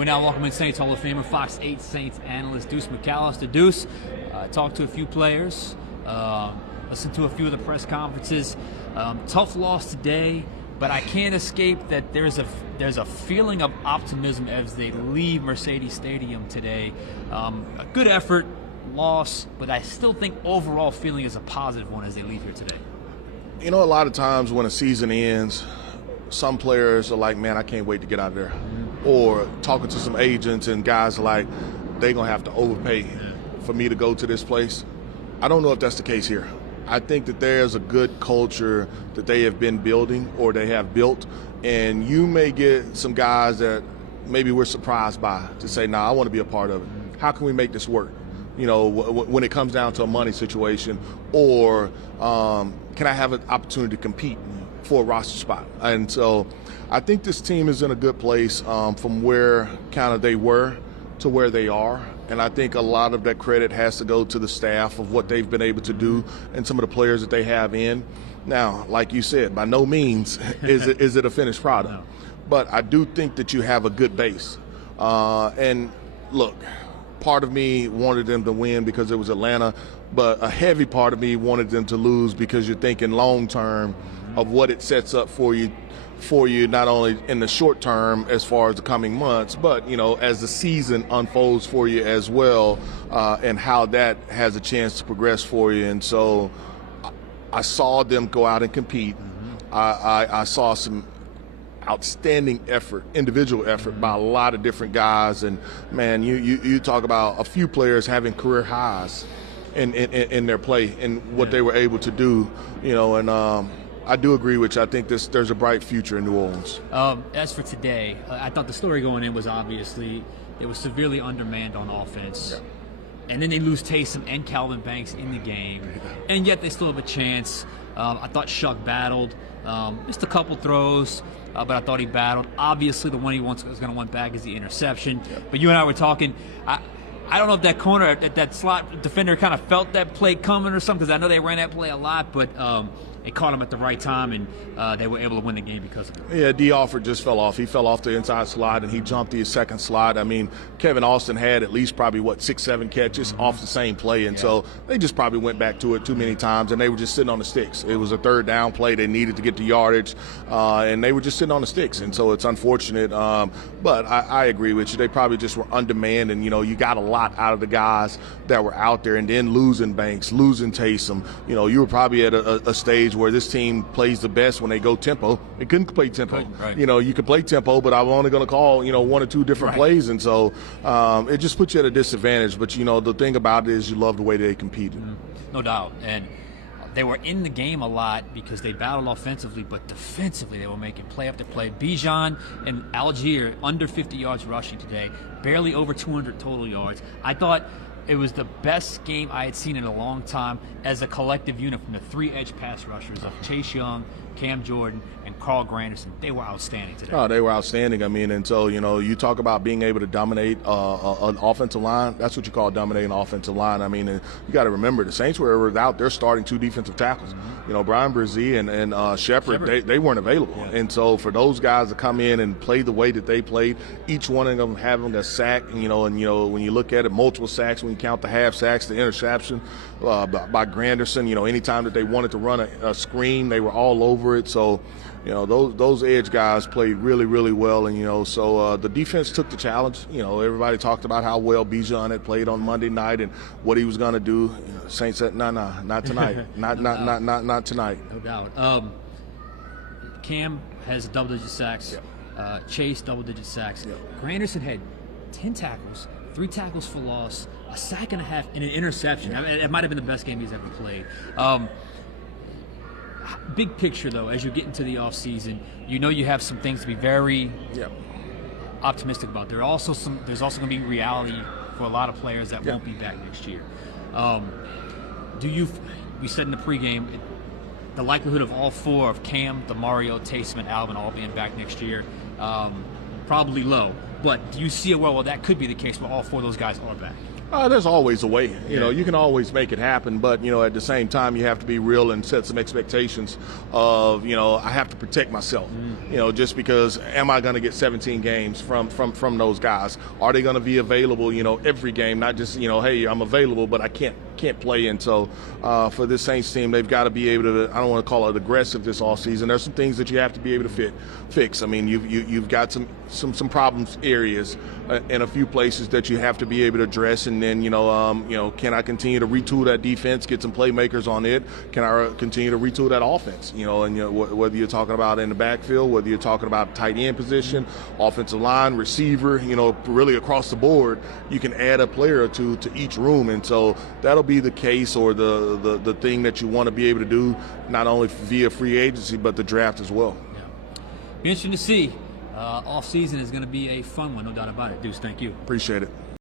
We're now welcoming Saints Hall of Famer, Fox 8 Saints analyst Deuce McAllister. Deuce, talked to a few players, listened to a few of the press conferences. Tough loss today, but I can't escape that there's a feeling of optimism as they leave Mercedes Stadium today. A good effort, loss, but I still think overall feeling is a positive one as they leave here today. You know, a lot of times when a season ends, some players are like, man, I can't wait to get out of there. Or talking to some agents and guys are like, they're going to have to overpay for me to go to this place. I don't know if that's the case here. I think that there's a good culture that they have been building or they have built. And you may get some guys that maybe we're surprised by to say, nah, I want to be a part of it. How can we make this work? You know, when it comes down to a money situation, or can I have an opportunity to compete for a roster spot? And so I think this team is in a good place from where kind of they were to where they are. And I think a lot of that credit has to go to the staff of what they've been able to do and some of the players that they have in. Now, like you said, by no means is it a finished product. No. But I do think that you have a good base. And look, part of me wanted them to win because it was Atlanta, but a heavy part of me wanted them to lose because you're thinking long term of what it sets up for you not only in the short term as far as the coming months, but you know, as the season unfolds for you as well, and how that has a chance to progress for you. And so I saw them go out and compete. I saw some outstanding effort, individual effort by a lot of different guys. And man, you talk about a few players having career highs in their play and what they were able to do, you know. And I do agree with you. I think there's a bright future in New Orleans. As for today, I thought the story going in was obviously it was severely undermanned on offense. Yeah. And then they lose Taysom and Calvin Banks in the game, and yet they still have a chance. I thought Shuck battled, missed a couple throws, but I thought he battled. Obviously, the one he was going to want back is the interception. Yeah. But you and I were talking. I don't know if that corner, that slot defender kind of felt that play coming or something, because I know they ran that play a lot, but it caught him at the right time, and they were able to win the game because of it. Yeah, D. Alford just fell off. He fell off the inside slot, and he jumped the second slot. I mean, Kevin Austin had at least probably, 6-7 catches off the same play, and so they just probably went back to it too many times, and they were just sitting on the sticks. It was a third down play. They needed to get the yardage, and they were just sitting on the sticks, and so it's unfortunate. But I agree with you. They probably just were undermanned, and, you know, you got a lot out of the guys that were out there, and then losing Banks, losing Taysom. You know, you were probably at a stage where this team plays the best when they go tempo. They couldn't play tempo. Right. You know, you could play tempo, but I'm only going to call, you know, one or two different plays, and so it just puts you at a disadvantage. But, you know, the thing about it is you love the way they competed. No doubt. And they were in the game a lot because they battled offensively, but defensively they were making play after play. Bijan and Algier under 50 yards rushing today, barely over 200 total yards. I thought it was the best game I had seen in a long time as a collective unit from the three edge pass rushers of Chase Young, Cam Jordan, and Carl Granderson. They were outstanding today. Oh, they were outstanding. I mean, and so, you know, you talk about being able to dominate an offensive line. That's what you call dominating an offensive line. I mean, and you got to remember, the Saints were without their starting two defensive tackles. You know, Brian Brzee and Shepard, they weren't available. Yeah. And so for those guys to come in and play the way that they played, each one of them having a sack, and you know, when you look at it, multiple sacks, when you count the half sacks, the interception by Granderson, you know, anytime that they wanted to run a screen, they were all over it. So, you know, those edge guys played really, really well. And, you know, so the defense took the challenge. You know, everybody talked about how well Bijan had played on Monday night and what he was going to do. You know, Saints said, nah, not tonight. not tonight. No doubt. Cam has double-digit sacks. Yeah. Chase, double-digit sacks. Yeah. Granderson had 10 tackles, 3 tackles for loss, a sack and a half, and an interception. Yeah. I mean, it might have been the best game he's ever played. Big picture, though, as you get into the offseason, you know you have some things to be very optimistic about. There's also going to be reality for a lot of players that won't be back next year. We said in the pregame, the likelihood of all four of Cam, DeMario, Taysom, and Alvin all being back next year, probably low. But do you see a world where that could be the case where all four of those guys are back? There's always a way. You can always make it happen, but at the same time, you have to be real and set some expectations of I have to protect myself. Just because am I going to get 17 games from those guys? Are they going to be available? Every game, not just hey, I'm available, but I can't play. And so for this Saints team, they've got to be able to. I don't want to call it aggressive this offseason. There's some things that you have to be able to fix. I mean, you've got some problems areas in a few places that you have to be able to address. And then can I continue to retool that defense, get some playmakers on it? Can I continue to retool that offense? Whether you're talking about in the backfield, whether you're talking about tight end position, offensive line, receiver, really across the board, you can add a player or two to each room. And so that'll be the case, or the thing that you want to be able to do, not only via free agency but the draft as well. Yeah. Be interesting to see. Off season is going to be a fun one, no doubt about it. Deuce, thank you. Appreciate it.